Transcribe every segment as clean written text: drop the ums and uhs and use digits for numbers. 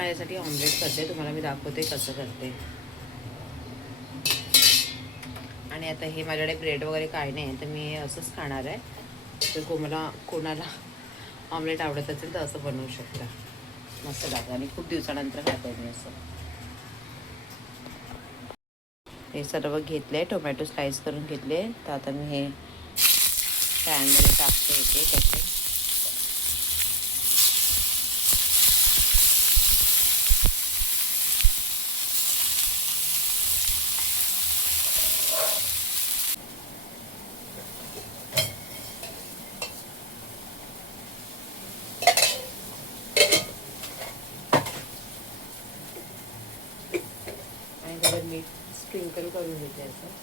माझ्यासाठी ऑमलेट करते, तुम्हाला मी दाखवते कसं करते. आणि आता हे माझ्याकडे ब्रेड वगैरे काही नाही तर मी असंच खाणार आहे. तर कोणाला ऑमलेट आवडत असेल तर असं बनवू शकता, मस्त लागतं. आणि खूप दिवसानंतर खाते मी असं. हे सर्व घेतले, टोमॅटो स्लाइस करून घेतले. तर आता मी हे पॅनमध्ये टाकते येते कसे. आणि त्याच्यात मीठ स्प्रिंकल करून घेते असं.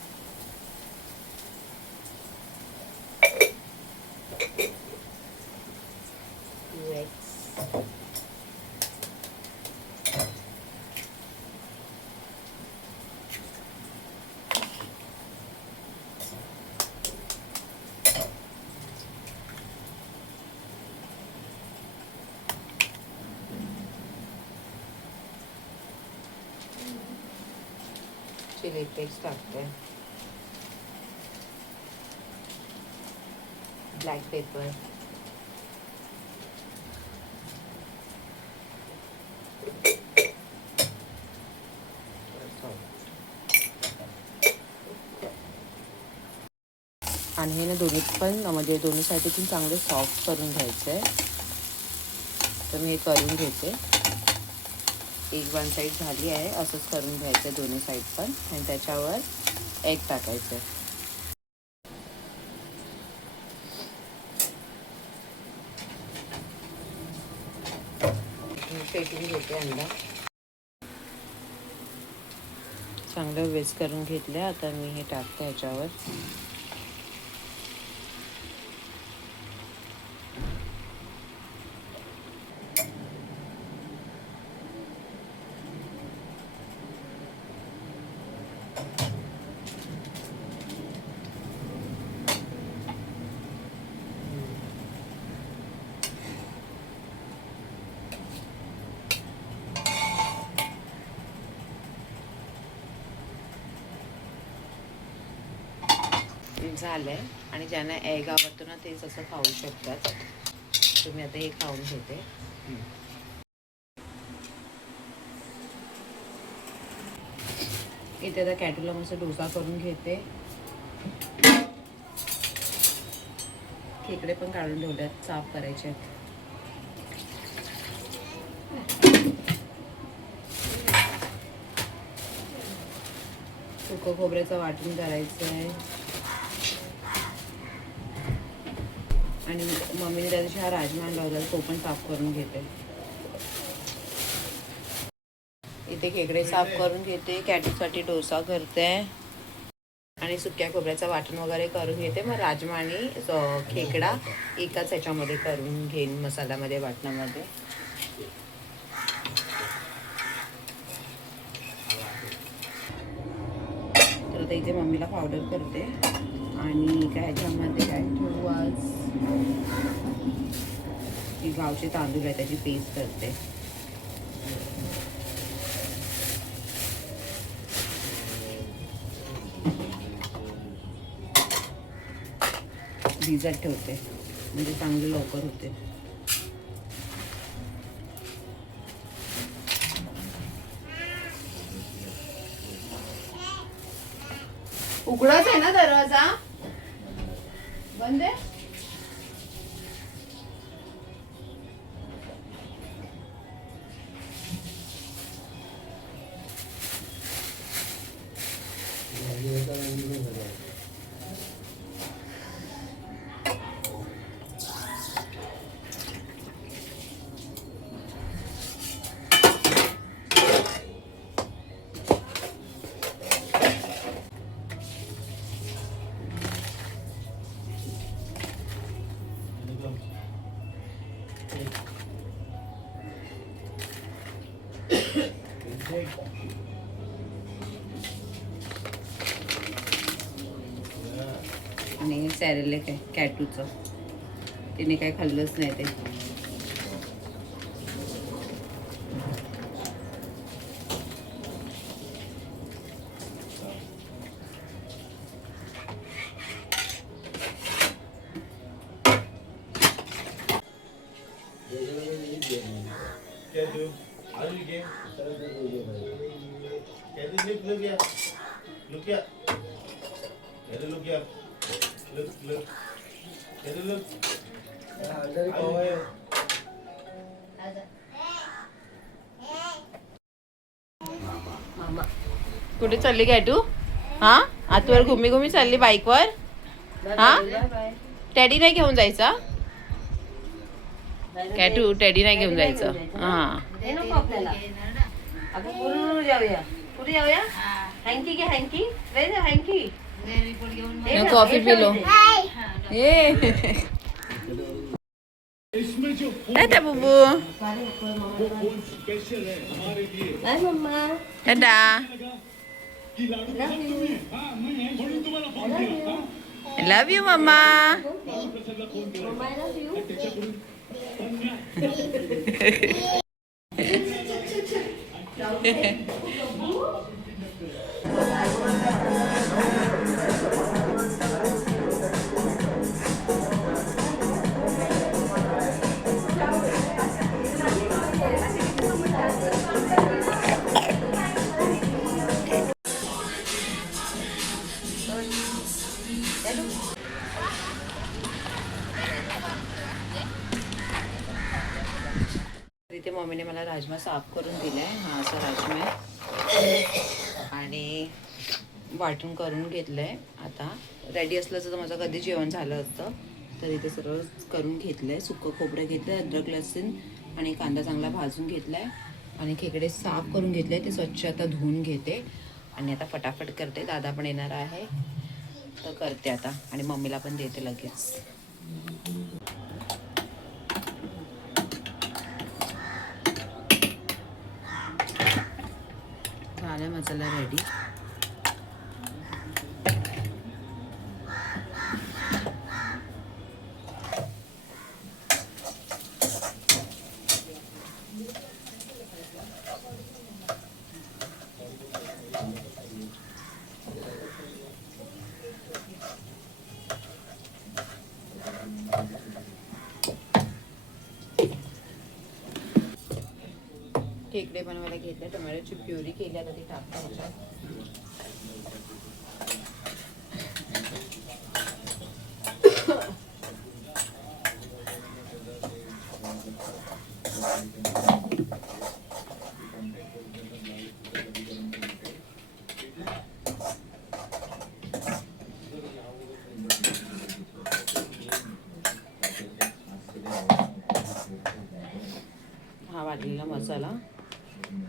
चिली फ्लेक्स टाकते, ब्लॅक पेपर, आणि हे ना दोन्ही पण म्हणजे दोन्ही साईडून चांगले सॉफ्ट करून घ्यायचं आहे. तर मी हे करून घेते. एक वन साईड झाली आहे, असंच करून घ्यायचं दोन्ही साईड पण. आणि त्याच्यावर एग टाकायचं. फेटून घेते अंडा, चांगलं वेज करून घेतलं. आता मी हे टाकते ह्याच्यावर. झालं आहे. आणि ज्यांना एग आवडतो ना तेच असं खाऊ शकतात. तुम्ही आता हे खाऊन घेते. इथे आता कॅटूला मस्त डोसा करून घेते. खेकडे पण काढून ठेवल्यात, साफ करायचे आहेत. सुकं खोबऱ्याचं वाटण करायचं आहे. आणि मम्मीने त्या दिवशी हा राजमा आणला होता, तो पण साफ करून घेते. इथे खेकडे साफ करून घेते, कॅटूसाठी डोसा करते आणि सुक्या खोबऱ्याचं वाटण वगैरे करून घेते. मग राजमा आणि खेकडा एकाच ह्याच्यामध्ये करून घेईन, मसाल्यामध्ये वाटणामध्ये. तर आता इथे मम्मीला पावडर करते. आणि काय ह्याच्यामध्ये काय ठेवू आज, ही गावचे तांदूळ आहे त्याची पेस्ट करते. भिजत ठेवते म्हणजे चांगले लवकर होते. उघडाच आहे ना दरवाजा, बंद आहे. आणि सॅरेलेक आहे कॅटूचं, तिने काय खाल्लंच नाही ते. कुठे चालली काय तू? हा आतवर घुमी घुमी चालली बाईकवर. हा टॅडी नाही घेऊन जायचा काय तू? टॅडी नाही घेऊन जायचं. हा आपण कुठे जाऊया? कुठे जाऊया? हँकी घे हँकी. हँकी कॉफी पी लो. ये टाटा बुबू. Bye mamma. Tata. Love you mamma. Mamma I love you. इथे मम्मीने मला राजमा साफ करून दिलाय. हा असा राजमा आहे आणि वाटून करून घेतलंय. आता रेडी असलं तर माझं कधी जेवण झालं असतं. तर इथे सर्व करून घेतलंय. सुकं खोबरं घेतलंय, अद्रक लसूण आणि कांदा चांगला भाजून घेतलाय आणि खेकडे साफ करून घेतले. ते स्वच्छ आता धुवून घेते आणि आता फटाफट करते. दादा पण येणार आहे तर करते आता आणि मम्मीला पण देते लगेच. झाला मसाला रेडी. खेकडे बनवायला घेतले. टोमॅटोची प्युरी केली. आता ती टाकते ह्याच्यात. हा वाटलेला मसाला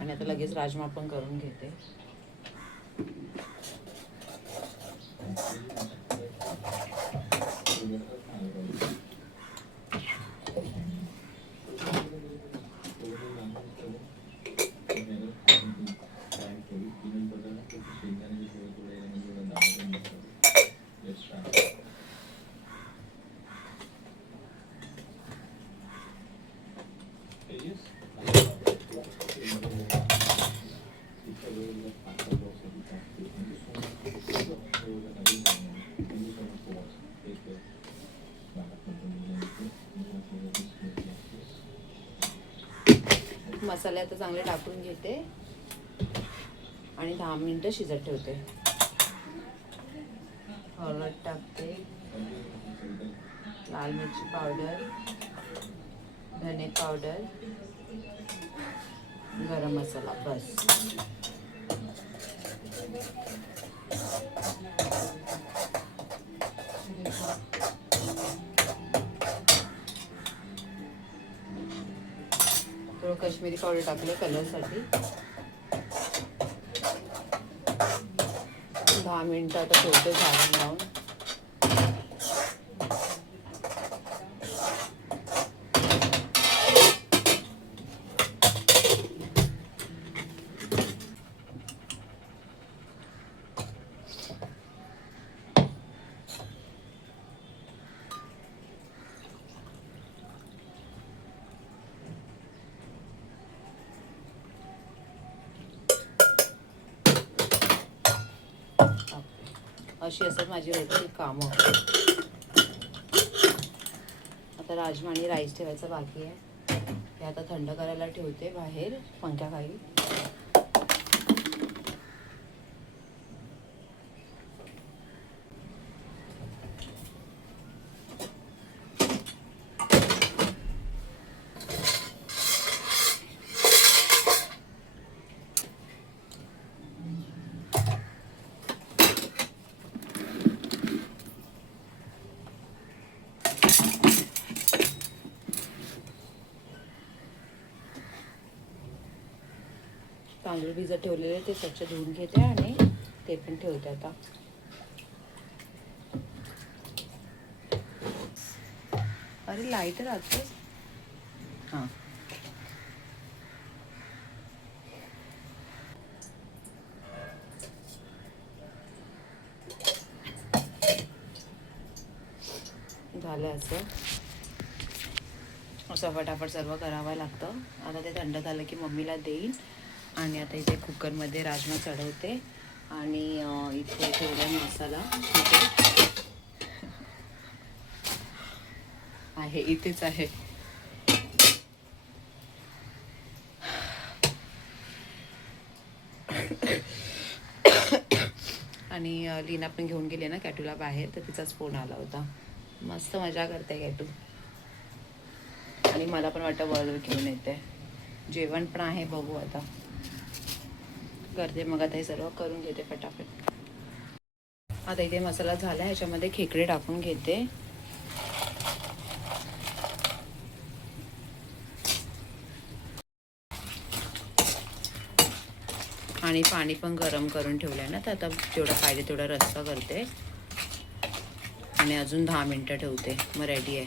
आणि आता लगेच राजमा पण करून घेते. मसाले आता चांगले टाकून घेते आणि 10 मिनिटं शिजत ठेवते. हळद टाकते, लाल मिरची पावडर, धने पावडर, गरम मसाला. बस. थोडं काश्मीरी पावडर टाकले कलरसाठी. 10 मिनिटं आता ठेवते झाकण लावून. अशी असतात माझी रोजची कामं. आता राजमा आणि राईस ठेवायचं बाकी आहे. हे आता थंड करायला ठेवते बाहेर पंख्याखाली. तांदूळ भिजत ठेवलेले ते स्वच्छ धुवून घेते आणि ते पण ठेवते आता. अरे लाईट राहते. हां झालं असं फटाफट सर्व करावं लागतं. आता ते थंड झालं की मम्मीला देईन. आणि आता इथे कुकरमध्ये राजमा चढवते आणि इथे ठेवला मसाला आहे, इथेच आहे. आणि लीना पण घेऊन गेली ना कॅटूला बाहेर, तर तिचाच फोन आला होता. मस्त मजा करते कॅटू आणि मला पण वाटतं बरोबर घेऊन येते. जेवण पण आहे, बघू आता करते. मग आता हे सर्व करून घेते फटाफट. आता इथे मसाला झाला, ह्याच्यामध्ये खेकडे टाकून घेते. आणि पाणी पण गरम करून ठेवलं आहे ना, तर आता जेवढं पाहिजे तेवढा रस्सा करते आणि अजून 10 मिनटं ठेवते, मग रेडी आहे.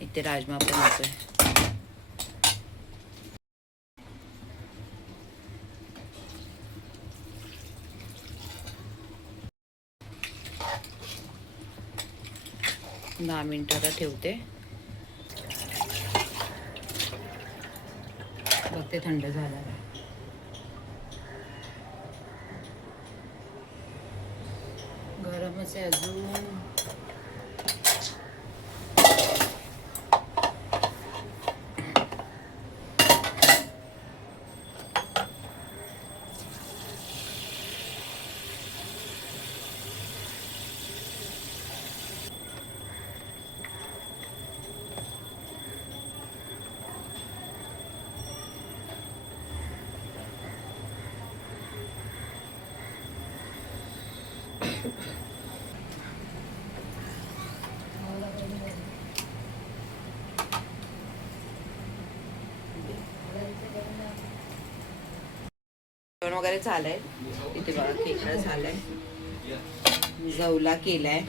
इथे राजमा पण होतोय. दहा मिनटं आता ठेवते. बघते थंड झाला. गरमच आहे अजून. जेवण वगैरे झालंय. इथे बघा खेकडा झालाय, जवला केलाय,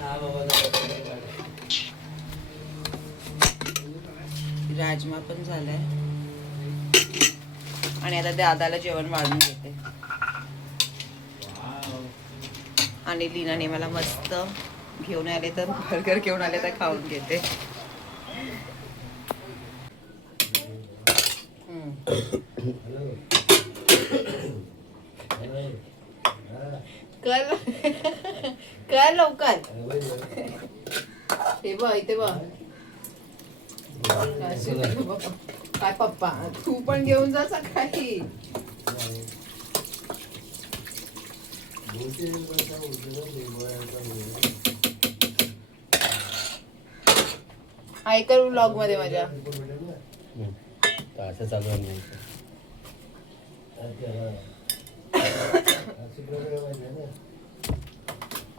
राजमा पण झालाय. आणि आता दादाला जेवण वाढून घेते. आणि लीनाने मला मस्त घेऊन आले, तर बर्गर घेऊन आले तर खाऊन घेते. कर कर लवकर. हे बघ इथे बघ काय पप्पा, तू पण घेऊन जा सकाळी. ऐकर व्लॉग मध्ये माझ्या असं चालू आहे.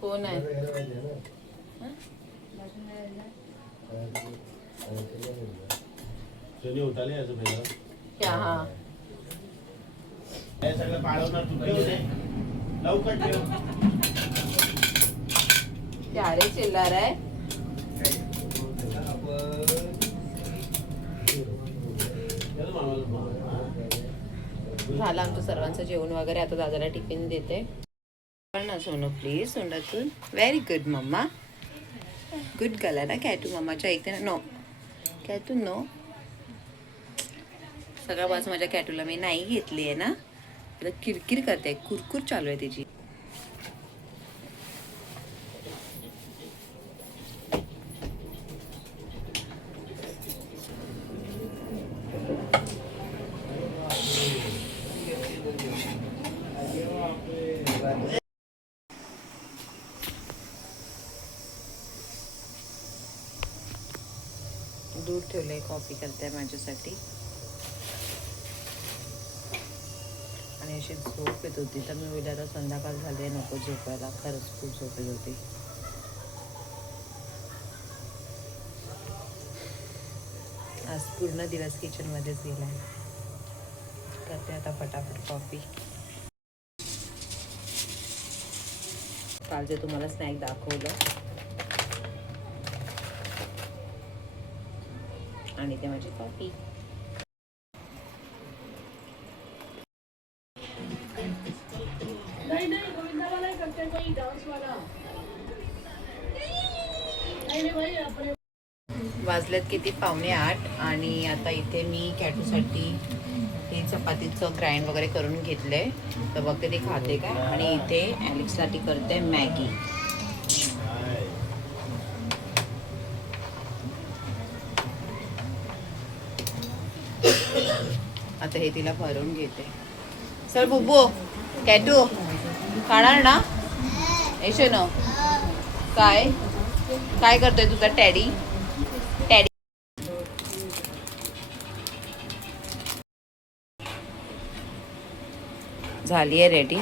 कोण आहे? क्या? हा सगळं पाळवणार तू ठेव, लवकर ठेव. क्या रे चिल्लार आहे? झालं आमचं सर्वांचं जेवण वगैरे. आता दादाला टिफिन देते. पण ना सोनू प्लीज तोंडातून. Very good mamma, good girl आहे ना कॅटू. मम्माच्या ऐकते ना. No कॅटू no. सगळ्यापास माझ्या कॅटूला मी नाही घेतली आहे ना, आता किरकिर करते, कुरकुर चालू आहे त्याची. दूध ठेवलंय, कॉफी करते माझ्यासाठी. आणि अशी झोप येत होती, तर मी उद्या आता संध्याकाळ झाली, नको झोपायला. खरंच खूप झोप येत होती. आज पूर्ण दिवस किचनमध्येच गेलाय. करते आता फटाफट कॉफी. कालचे तुम्हाला स्नॅक दाखवलं आणि ते माझी कॉफी. वाजलेत किती 7:45 आणि आता इथे मी कॅटूसाठी हे चपातीचं ग्राइंड वगैरे करून घेतलंय. तर बघते ती खाते काय. आणि इथे ॲलेक्ससाठी करते मॅगी. आता हे तिला भरून घेते. सर बुब्बू कॅटू खाणार ना येशो ना. काय काय करतोय तुझा टॅडी. टॅडी झाली आहे रेडी.